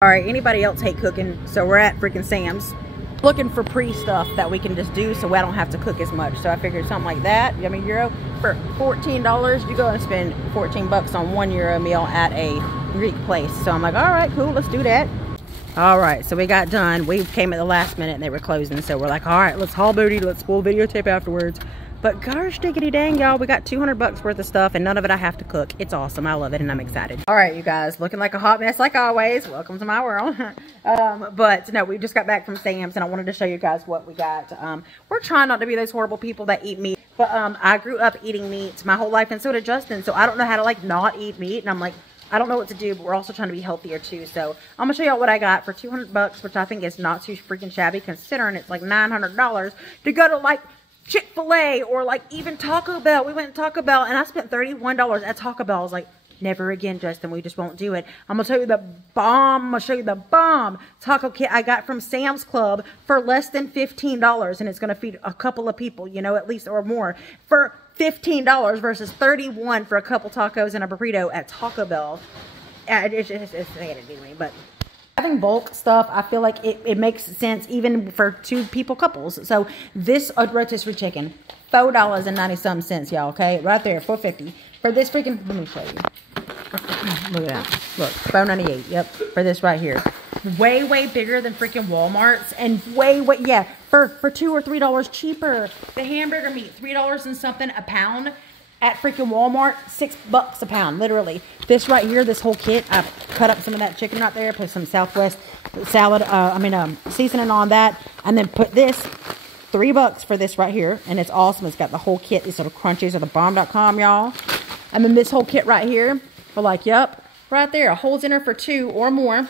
All right, anybody else hate cooking? So we're at freaking Sam's looking for pre-stuff that we can just do so I don't have to cook as much. So I figured something like that, I mean, euro for $14, you go and spend 14 bucks on €1 meal at a Greek place. So I'm like, all right, cool, let's do that. All right, so we got done. We came at the last minute and they were closing. So we're like, all right, let's haul booty. Let's pull videotape afterwards. But gosh diggity dang, y'all, we got 200 bucks worth of stuff and none of it I have to cook. It's awesome. I love it and I'm excited. All right, you guys, looking like a hot mess like always. Welcome to my world. But no, we just got back from Sam's and I wanted to show you guys what we got. We're trying not to be those horrible people that eat meat. But I grew up eating meat my whole life and so did Justin. So I don't know how to like not eat meat. And I'm like, I don't know what to do, but we're also trying to be healthier too. So I'm gonna show y'all what I got for 200 bucks, which I think is not too freaking shabby considering it's like $900 to go to like Chick-fil-A or like even Taco Bell. We went to Taco Bell and I spent $31 at Taco Bell. I was like, never again, Justin. We just won't do it. I'm gonna show you the bomb. I'm gonna show you the bomb taco kit I got from Sam's Club for less than $15, and it's gonna feed a couple of people, you know, at least or more for $15 versus $31 for a couple tacos and a burrito at Taco Bell. It's gonna do me, but having bulk stuff, I feel like it makes sense even for two people couples. So this rotisserie chicken, $4.90 y'all, okay? Right there, $4.50. For this freaking, let me show you. Look at that. Look, $4.98, yep, for this right here. Way, way bigger than freaking Walmart's and way, yeah, for $2 or $3 cheaper. The hamburger meat, $3 and something a pound. At freaking Walmart, $6 a pound, literally. This right here, this whole kit, I cut up some of that chicken right there, put some Southwest salad, seasoning on that, and then put this, $3 for this right here, and it's awesome. It's got the whole kit. These little crunchies are the bomb.com, y'all. And then this whole kit right here, for like, yep, right there, a whole dinner for 2 or more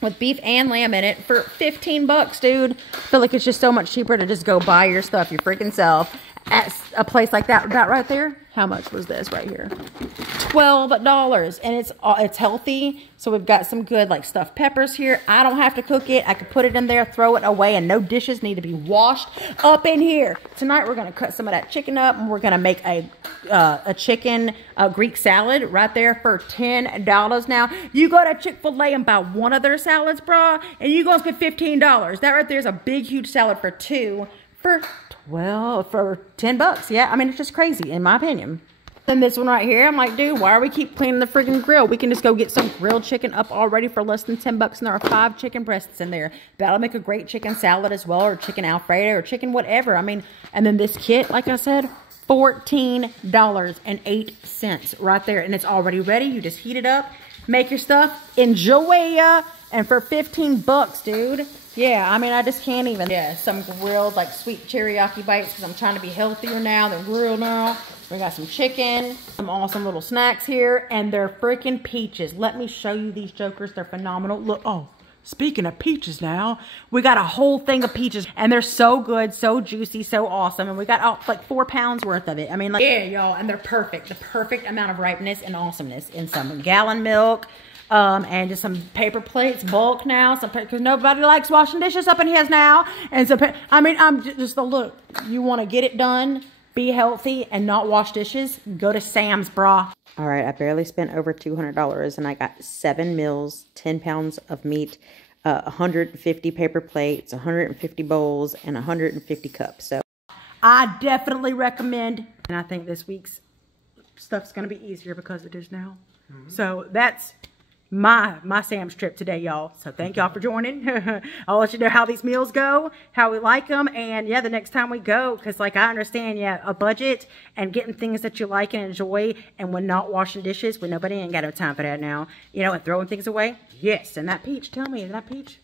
with beef and lamb in it for 15 bucks, dude. I feel like it's just so much cheaper to just go buy your stuff your freaking self at a place like that right there. How much was this right here? $12, and it's healthy. So we've got some good like stuffed peppers here. I don't have to cook it. I can put it in there, throw it away, and no dishes need to be washed up in here. Tonight we're gonna cut some of that chicken up, and we're gonna make a chicken Greek salad right there for $10. Now you go to Chick-fil-A and buy one of their salads, brah, and you're gonna spend $15. That right there is a big huge salad for 2 for for 10 bucks. Yeah, I mean, it's just crazy in my opinion. Then this one right here, I'm like, dude, why are we keep cleaning the friggin' grill? We can just go get some grilled chicken up already for less than 10 bucks, and there are 5 chicken breasts in there. That'll make a great chicken salad as well, or chicken Alfredo, or chicken whatever. I mean, and then this kit, like I said, $14.08 right there, and it's already ready. You just heat it up, make your stuff, enjoy ya, and for 15 bucks, dude. Yeah, I mean, I just can't even. Yeah, some grilled, like, sweet teriyaki bites because I'm trying to be healthier now. They're grilled now. We got some chicken, some awesome little snacks here, and they're freaking peaches. Let me show you these jokers. They're phenomenal. Look, oh, speaking of peaches now, we got a whole thing of peaches, and they're so good, so juicy, so awesome, and we got like 4 pounds worth of it. I mean, like, yeah, y'all, and they're perfect. The perfect amount of ripeness and awesomeness in some gallon milk. And just some paper plates, bulk now, because nobody likes washing dishes up in here now. And so, I mean, I'm just the look. You want to get it done, be healthy, and not wash dishes? Go to Sam's, brah. All right, I barely spent over $200, and I got 7 meals, 10 pounds of meat, 150 paper plates, 150 bowls, and 150 cups. So I definitely recommend. And I think this week's stuff's gonna be easier because it is now. So that's my Sam's trip today, y'all. So thank y'all for joining. I'll let you know how these meals go, how we like them, and yeah, the next time we go, because like I understand, yeah, a budget and getting things that you like and enjoy, and when not washing dishes, when nobody ain't got no time for that now, you know, and throwing things away. Yes, and that peach, tell me, is that peach?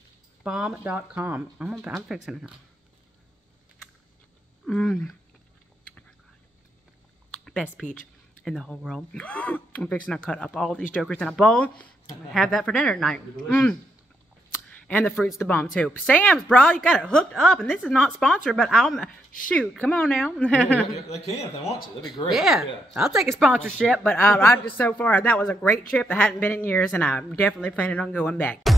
Bomb.com. I'm fixing it now. Best peach in the whole world. I'm fixing to cut up all these jokers in a bowl. Have that for dinner tonight. And the fruit's the bomb too. Sam's, bro, you got it hooked up. And this is not sponsored, but shoot, come on now. Yeah, they can if they want to. That'd be great. Yeah, I'll take a sponsorship. But I just so far, that was a great trip. I hadn't been in years, and I'm definitely planning on going back.